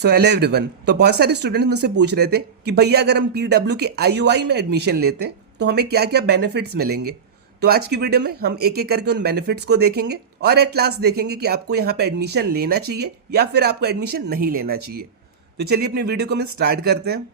So hello everyone. तो बहुत सारे स्टूडेंट्स मुझसे पूछ रहे थे कि भैया अगर हम पीडब्ल्यू के आईयूआई में एडमिशन लेते हैं तो हमें क्या क्या बेनिफिट्स मिलेंगे। तो आज की वीडियो में हम एक एक करके उन बेनिफिट्स को देखेंगे और एट लास्ट देखेंगे कि आपको यहाँ पे एडमिशन लेना चाहिए या फिर आपको एडमिशन नहीं लेना चाहिए। तो चलिए अपनी वीडियो को हम स्टार्ट करते हैं।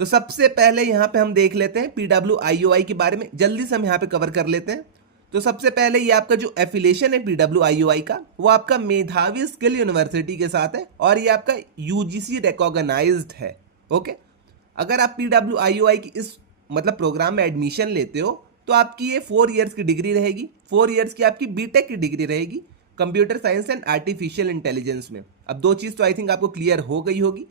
तो सबसे पहले यहाँ पे हम देख लेते हैं पीडब्ल्यू आईयूआई के बारे में, जल्दी से हम यहाँ पे कवर कर लेते हैं। तो सबसे पहले ये आपका जो एफिलिएशन है पीडब्ल्यू आईयूआई का, वो आपका मेधावी स्किल यूनिवर्सिटी के साथ है और ये आपका यूजीसी रिकॉग्नाइज्ड है। ओके, अगर आप पीडब्ल्यू आईयूआई की इस मतलब प्रोग्राम में एडमिशन लेते हो तो आपकी ये 4 इयर्स की डिग्री रहेगी। 4 इयर्स की आपकी बीटेक की डिग्री रहेगी computer science and artificial intelligence में। अब दो चीज़ तो आई थिंक आपको क्लियर हो गई होगी।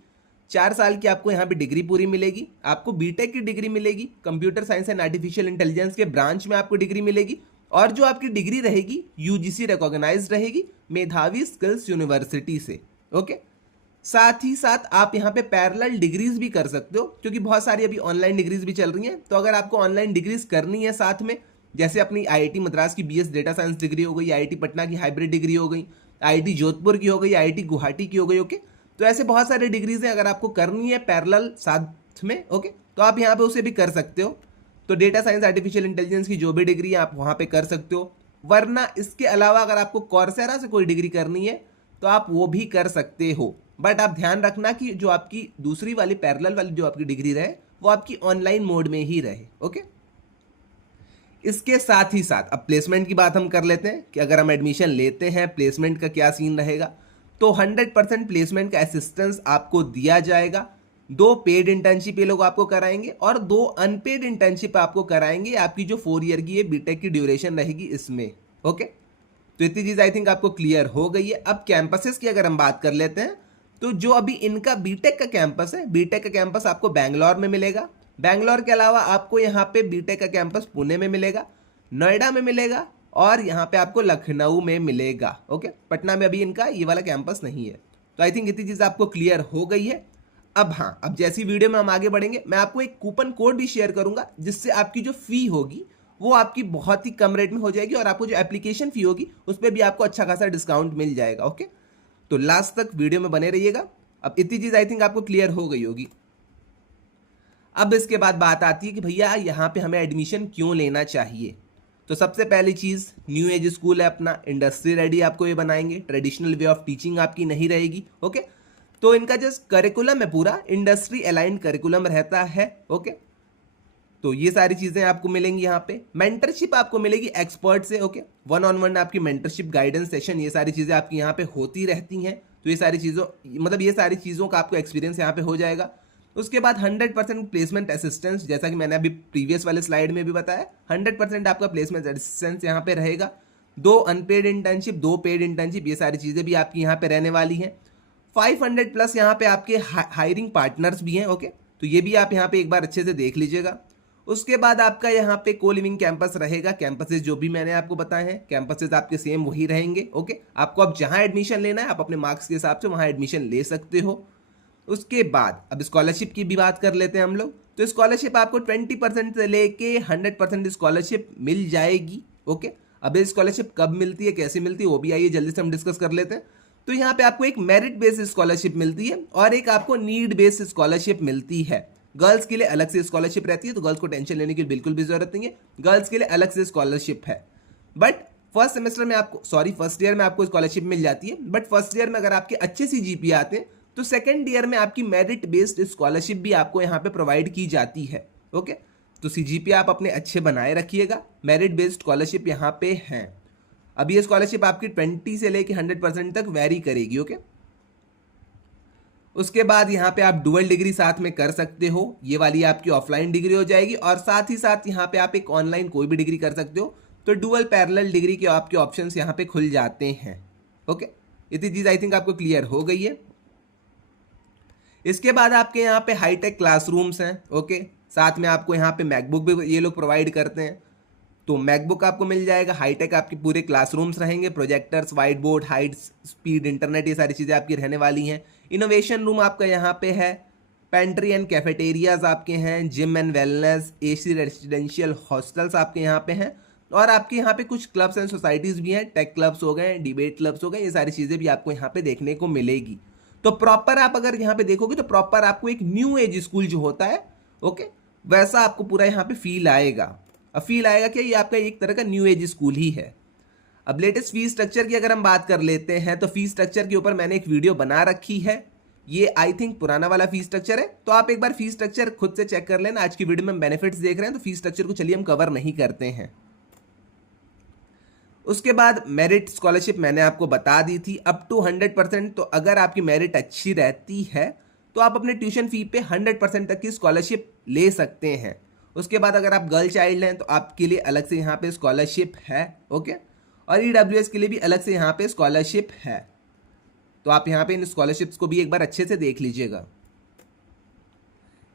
4 साल की आपको यहाँ पे डिग्री पूरी मिलेगी, आपको बीटेक की डिग्री मिलेगी, computer science and artificial intelligence के ब्रांच में आपको डिग्री मिलेगी और जो आपकी डिग्री रहेगी यूजीसी रिकॉग्नाइज्ड रहेगी मेधावी स्किल्स यूनिवर्सिटी से। ओके, साथ ही साथ आप यहाँ पे पैरेलल डिग्रीज भी कर सकते हो क्योंकि बहुत सारी अभी ऑनलाइन डिग्रीज भी चल रही हैं। तो अगर आपको ऑनलाइन डिग्रीज करनी है साथ में, जैसे अपनी आईआईटी मद्रास की बीएस डेटा साइंस डिग्री हो गई, आईआईटी पटना की हाइब्रिड डिग्री हो गई, आईआईटी जोधपुर की हो गई, आईआईटी गुवाहाटी की हो गई। ओके, तो ऐसे बहुत सारे डिग्रीज हैं, अगर आपको करनी है पैरेलल साथ में ओके तो आप यहाँ पे उसे भी कर सकते हो। तो डेटा साइंस आर्टिफिशियल इंटेलिजेंस की जो भी डिग्री है आप वहाँ पे कर सकते हो, वरना इसके अलावा अगर आपको कॉर्सेरा से कोई डिग्री करनी है तो आप वो भी कर सकते हो। बट आप ध्यान रखना कि जो आपकी दूसरी वाली पैरेलल वाली जो आपकी डिग्री रहे वो आपकी ऑनलाइन मोड में ही रहे। ओके, इसके साथ ही साथ अब प्लेसमेंट की बात हम कर लेते हैं कि अगर हम एडमिशन लेते हैं प्लेसमेंट का क्या सीन रहेगा। तो 100% प्लेसमेंट का असिस्टेंस आपको दिया जाएगा। 2 पेड इंटर्नशिप ये लोग आपको कराएंगे और 2 अनपेड इंटर्नशिप आपको कराएंगे। आपकी जो 4 ईयर की ये बीटेक की ड्यूरेशन रहेगी इसमें। ओके, तो इतनी चीज़ आई थिंक आपको क्लियर हो गई है। अब कैंपसेस की अगर हम बात कर लेते हैं तो जो अभी इनका बीटेक का कैंपस है, बीटेक का कैंपस आपको बैंगलोर में मिलेगा। बैंगलोर के अलावा आपको यहाँ पे बीटेक का कैंपस पुणे में मिलेगा, नोएडा में मिलेगा और यहाँ पे आपको लखनऊ में मिलेगा। ओके, पटना में अभी इनका ये वाला कैंपस नहीं है। तो आई थिंक इतनी चीज़ आपको क्लियर हो गई है। अब हाँ, अब जैसी वीडियो में हम आगे बढ़ेंगे मैं आपको एक कूपन कोड भी शेयर करूंगा जिससे आपकी जो फी होगी वो आपकी बहुत ही कम रेट में हो जाएगी और आपको जो एप्लीकेशन फी होगी उस पर भी आपको अच्छा खासा डिस्काउंट मिल जाएगा। ओके, तो लास्ट तक वीडियो में बने रहिएगा। अब इतनी चीज़ आई थिंक आपको क्लियर हो गई होगी। अब इसके बाद बात आती है कि भैया यहाँ पे हमें एडमिशन क्यों लेना चाहिए। तो सबसे पहली चीज़, न्यू एज स्कूल है अपना, इंडस्ट्री रेडी आपको ये बनाएंगे, ट्रेडिशनल वे ऑफ टीचिंग आपकी नहीं रहेगी। ओके, तो इनका जो करिकुलम है पूरा इंडस्ट्री अलाइंड करिकुलम रहता है। ओके, तो ये सारी चीज़ें आपको मिलेंगी। यहाँ पे मेंटरशिप आपको मिलेगी एक्सपर्ट से। ओके, 1-on-1 आपकी मेंटरशिप गाइडेंस सेशन ये सारी चीज़ें आपकी यहाँ पे होती रहती हैं। तो ये सारी चीज़ों मतलब ये सारी चीज़ों का आपको एक्सपीरियंस यहाँ पे हो जाएगा। उसके बाद 100% प्लेसमेंट असिस्टेंस, जैसा कि मैंने अभी प्रीवियस वाले स्लाइड में भी बताया, 100% आपका प्लेसमेंट असिस्टेंस यहाँ पे रहेगा। 2 अनपेड इंटर्नशिप, 2 पेड इंटर्नशिप, ये सारी चीज़ें भी आपकी यहाँ पे रहने वाली हैं। 500 प्लस यहाँ पे आपके हायरिंग पार्टनर्स भी हैं। ओके, तो ये भी आप यहाँ पे एक बार अच्छे से देख लीजिएगा। उसके बाद आपका यहाँ पे को लिविंग कैंपस रहेगा। कैंपसेस जो भी मैंने आपको बताए हैं कैंपसेस आपके सेम वही रहेंगे। ओके, आपको अब जहाँ एडमिशन लेना है आप अपने मार्क्स के हिसाब से वहाँ एडमिशन ले सकते हो। उसके बाद अब स्कॉलरशिप की भी बात कर लेते हैं हम लोग। तो स्कॉलरशिप आपको 20% से लेके 100% स्कॉलरशिप मिल जाएगी। ओके, अब ये स्कॉलरशिप कब मिलती है, कैसे मिलती है, वो भी आइए जल्दी से हम डिस्कस कर लेते हैं। तो यहाँ पे आपको एक मेरिट बेस्ड स्कॉलरशिप मिलती है और एक आपको नीड बेस्ड स्कॉलरशिप मिलती है। गर्ल्स के लिए अलग से स्कॉलरशिप रहती है, तो गर्ल्स को टेंशन लेने की बिल्कुल भी जरूरत नहीं है। गर्ल्स के लिए अलग से स्कॉलरशिप है। बट फर्स्ट सेमेस्टर में आपको फर्स्ट ईयर में आपको स्कॉलरशिप मिल जाती है। बट फर्स्ट ईयर में अगर आपके अच्छे CGPA आते हैं तो सेकेंड ईयर में आपकी मेरिट बेस्ड स्कॉलरशिप भी आपको यहाँ पे प्रोवाइड की जाती है। ओके, तो CGPA आप अपने अच्छे बनाए रखिएगा। मेरिट बेस्ड स्कॉलरशिप यहाँ पे है। अब ये स्कॉलरशिप आपकी 20 से लेके 100% तक वेरी करेगी। ओके, उसके बाद यहाँ पे आप डुअल डिग्री साथ में कर सकते हो। ये वाली आपकी ऑफलाइन डिग्री हो जाएगी और साथ ही साथ यहाँ पे आप एक ऑनलाइन कोई भी डिग्री कर सकते हो। तो डुअल पैरेलल डिग्री के आपके ऑप्शंस यहाँ पे खुल जाते हैं। ओके, इतनी चीज़ आई थिंक आपको क्लियर हो गई है। इसके बाद आपके यहाँ पे हाईटेक क्लासरूम्स हैं। ओके, साथ में आपको यहाँ पे मैकबुक भी ये लोग प्रोवाइड करते हैं। तो मैकबुक आपको मिल जाएगा। हाईटेक आपके पूरे क्लासरूम्स रहेंगे, projectors, white board, high speed internet, ये सारी चीज़ें आपकी रहने वाली हैं। इनोवेशन रूम आपका यहाँ पे है। पेंट्री एंड कैफेटेरियाज आपके हैं। Gym and wellness, AC residential hostels आपके यहाँ पे हैं और आपके यहाँ पे कुछ क्लब्स एंड सोसाइटीज़ भी हैं। टेक क्लब्स हो गए, डिबेट क्लब्स हो गए, ये सारी चीज़ें भी आपको यहाँ पे देखने को मिलेगी। तो प्रॉपर आप अगर यहाँ पे देखोगे तो प्रॉपर आपको एक न्यू एज स्कूल जो होता है, ओके, वैसा आपको पूरा यहाँ पे फील आएगा। अब फील आएगा कि ये आपका एक तरह का न्यू एज स्कूल ही है। अब लेटेस्ट फीस स्ट्रक्चर की अगर हम बात कर लेते हैं तो फीस स्ट्रक्चर के ऊपर मैंने एक वीडियो बना रखी है। ये आई थिंक पुराना वाला फीस स्ट्रक्चर है, तो आप एक बार फीस स्ट्रक्चर खुद से चेक कर लेना। आज की वीडियो में हम बेनिफिट्स देख रहे हैं तो फीस स्ट्रक्चर को चलिए हम कवर नहीं करते हैं। उसके बाद मेरिट स्कॉलरशिप मैंने आपको बता दी थी अप टू 100%। तो अगर आपकी मेरिट अच्छी रहती है तो आप अपने ट्यूशन फी पे 100% तक की स्कॉलरशिप ले सकते हैं। उसके बाद अगर आप गर्ल चाइल्ड हैं तो आपके लिए अलग से यहाँ पे स्कॉलरशिप है, ओके, और ईडब्ल्यूएस के लिए भी अलग से यहाँ पे स्कॉलरशिप है। तो आप यहाँ पे इन स्कॉलरशिप्स को भी एक बार अच्छे से देख लीजिएगा।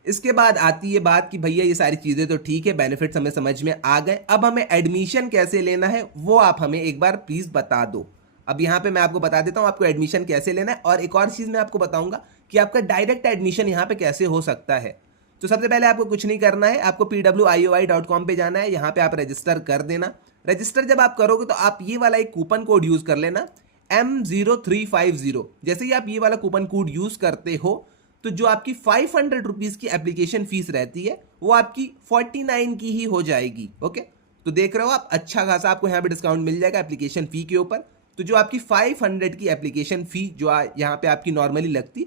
इसके बाद आती है बात कि भैया ये सारी चीज़ें तो ठीक है, बेनिफिट्स हमें समझ में आ गए, अब हमें एडमिशन कैसे लेना है वो आप हमें एक बार प्लीज़ बता दो। अब यहाँ पे मैं आपको बता देता हूँ आपको एडमिशन कैसे लेना है, और एक और चीज़ मैं आपको बताऊँगा कि आपका डायरेक्ट एडमिशन यहाँ पे कैसे हो सकता है। तो सबसे पहले आपको कुछ नहीं करना है, आपको pwioi.com पे जाना है, यहाँ पे आप रजिस्टर कर देना। रजिस्टर जब आप करोगे तो आप ये वाला एक कूपन कोड यूज़ कर लेना M0350। जैसे ही आप ये वाला कूपन कोड यूज़ करते हो तो जो आपकी 500 रुपीज़ की एप्लीकेशन फीस रहती है वो आपकी 49 की ही हो जाएगी, ओके। तो देख रहे हो आप, अच्छा खासा आपको यहाँ पे डिस्काउंट मिल जाएगा एप्लीकेशन फ़ी के ऊपर। तो जो आपकी 500 की एप्लीकेशन फ़ी जो यहाँ पे आपकी नॉर्मली लगती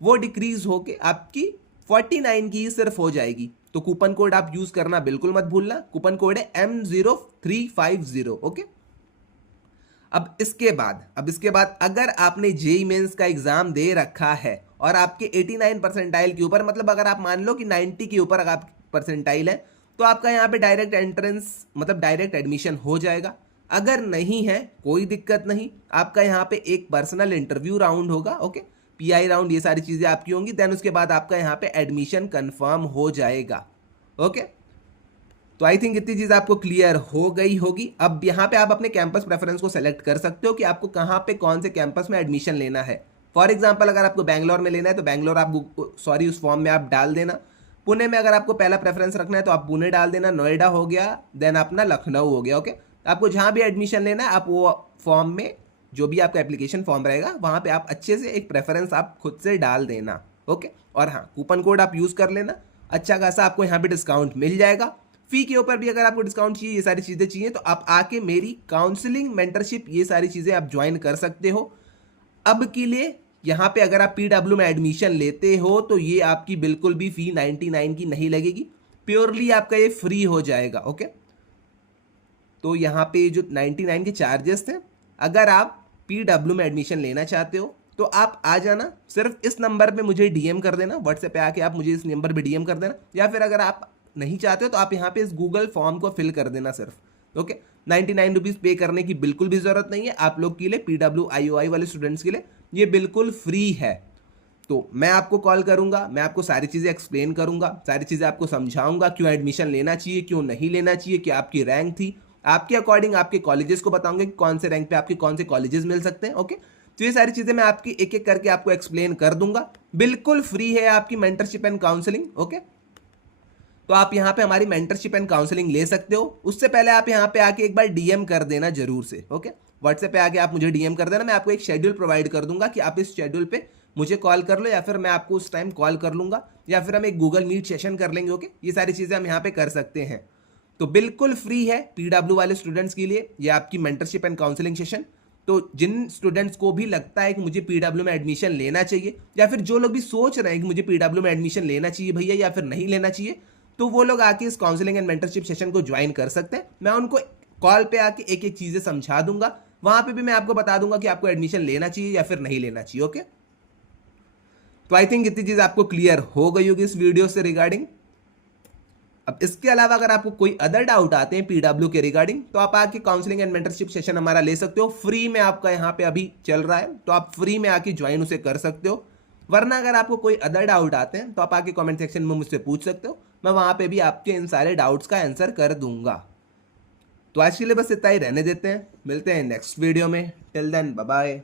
वो डिक्रीज होके आपकी 49 की ही सिर्फ हो जाएगी। तो कूपन कोड आप यूज़ करना बिल्कुल मत भूलना, कूपन कोड है M0350, ओके। अब इसके बाद अगर आपने जेईई मेंस का एग्जाम दे रखा है और आपके 89 परसेंटाइल के ऊपर, मतलब अगर आप मान लो कि 90 के ऊपर अगर आप परसेंटाइल है तो आपका यहाँ पे डायरेक्ट एंट्रेंस मतलब डायरेक्ट एडमिशन हो जाएगा। अगर नहीं है कोई दिक्कत नहीं, आपका यहाँ पे एक पर्सनल इंटरव्यू राउंड होगा, ओके, पीआई राउंड, ये सारी चीज़ें आपकी होंगी। देन उसके बाद आपका यहाँ पे एडमिशन कन्फर्म हो जाएगा, ओके। तो आई थिंक इतनी चीज़ आपको क्लियर हो गई होगी। अब यहाँ पे आप अपने कैंपस प्रेफरेंस को सेलेक्ट कर सकते हो कि आपको कहाँ पे कौन से कैंपस में एडमिशन लेना है। फॉर एग्जांपल अगर आपको बैंगलोर में लेना है तो बैंगलोर आप उस फॉर्म में आप डाल देना। पुणे में अगर आपको पहला प्रेफरेंस रखना है तो आप पुणे डाल देना। नोएडा हो गया, देन अपना लखनऊ हो गया, ओके। आपको जहाँ भी एडमिशन लेना है आप वो फॉर्म में जो भी आपका एप्लीकेशन फॉर्म रहेगा वहाँ पे आप अच्छे से एक प्रेफरेंस आप खुद से डाल देना, ओके। और हाँ, कूपन कोड आप यूज़ कर लेना, अच्छा खासा आपको यहाँ पे डिस्काउंट मिल जाएगा। फी के ऊपर भी अगर आपको डिस्काउंट चाहिए, ये सारी चीज़ें चाहिए तो आप आके मेरी काउंसलिंग, मेंटरशिप, ये सारी चीज़ें आप ज्वाइन कर सकते हो। अब के लिए यहाँ पे अगर आप पीडब्ल्यू में एडमिशन लेते हो तो ये आपकी बिल्कुल भी फी 99 की नहीं लगेगी, प्योरली आपका ये फ्री हो जाएगा, ओके। तो यहाँ पे जो 99 के चार्जेस थे, अगर आप पीडब्ल्यू में एडमिशन लेना चाहते हो तो आप आ जाना, सिर्फ इस नंबर पे मुझे डीएम कर देना, व्हाट्सएप पे आके आप मुझे इस नंबर पे डीएम कर देना, या फिर अगर आप नहीं चाहते हो तो आप यहाँ पे इस गूगल फॉर्म को फिल कर देना सिर्फ, ओके। 99 रुपीज़ पे करने की बिल्कुल भी ज़रूरत नहीं है आप लोग के लिए, PWIOI वाले स्टूडेंट्स के लिए ये बिल्कुल फ्री है। तो मैं आपको कॉल करूँगा, मैं आपको सारी चीज़ें एक्सप्लेन करूँगा, सारी चीज़ें आपको समझाऊँगा, क्यों एडमिशन लेना चाहिए, क्यों नहीं लेना चाहिए, क्या आपकी रैंक थी, आपके अकॉर्डिंग आपके कॉलेजेस को बताऊँगे कि कौन से रैंक पे आपके कौन से कॉलेजेस मिल सकते हैं, ओके। तो ये सारी चीज़ें मैं आपकी एक एक करके आपको एक्सप्लेन कर दूंगा, बिल्कुल फ्री है आपकी मेंटरशिप एंड काउंसलिंग, ओके। तो आप यहाँ पे हमारी मेंटरशिप एंड काउंसलिंग ले सकते हो। उससे पहले आप यहाँ पे आके एक बार डीएम कर देना जरूर से, ओके। व्हाट्सएप पे आके आप मुझे डीएम कर देना, मैं आपको एक शेड्यूल प्रोवाइड कर दूंगा कि आप इस शेड्यूल पे मुझे कॉल कर लो, या फिर मैं आपको उस टाइम कॉल कर लूंगा, या फिर हम एक गूगल मीट सेशन कर लेंगे, ओके। ये सारी चीज़ें हम यहाँ पे कर सकते हैं। तो बिल्कुल फ्री है पीडब्ल्यू वाले स्टूडेंट्स के लिए ये आपकी मेंटरशिप एंड काउंसलिंग सेशन। तो जिन स्टूडेंट्स को भी लगता है कि मुझे पीडब्ल्यू में एडमिशन लेना चाहिए, या फिर जो लोग भी सोच रहे हैं कि मुझे पीडब्ल्यू में एडमिशन लेना चाहिए भैया या फिर नहीं लेना चाहिए, तो वो लोग आके इस काउंसलिंग एंड मेंटरशिप सेशन को ज्वाइन कर सकते हैं। मैं उनको कॉल पे आके एक एक चीज़ें समझा दूंगा, वहां पे भी मैं आपको बता दूंगा कि आपको एडमिशन लेना चाहिए या फिर नहीं लेना चाहिए, ओके। तो आई थिंक इतनी चीज़ आपको क्लियर हो गई होगी इस वीडियो से रिगार्डिंग। अब इसके अलावा अगर आपको कोई अदर डाउट आते हैं पीडब्ल्यू के रिगार्डिंग तो आप आके काउंसलिंग एंड मेंटरशिप सेशन हमारा ले सकते हो, फ्री में आपका यहाँ पे अभी चल रहा है, तो आप फ्री में आके ज्वाइन उसे कर सकते हो। वरना अगर आपको कोई अदर डाउट आते हैं तो आप आके कमेंट सेक्शन में मुझसे पूछ सकते हो, मैं वहाँ पे भी आपके इन सारे डाउट्स का आंसर कर दूंगा। तो आज के लिए बस इतना ही रहने देते हैं, मिलते हैं नेक्स्ट वीडियो में। Till then bye bye.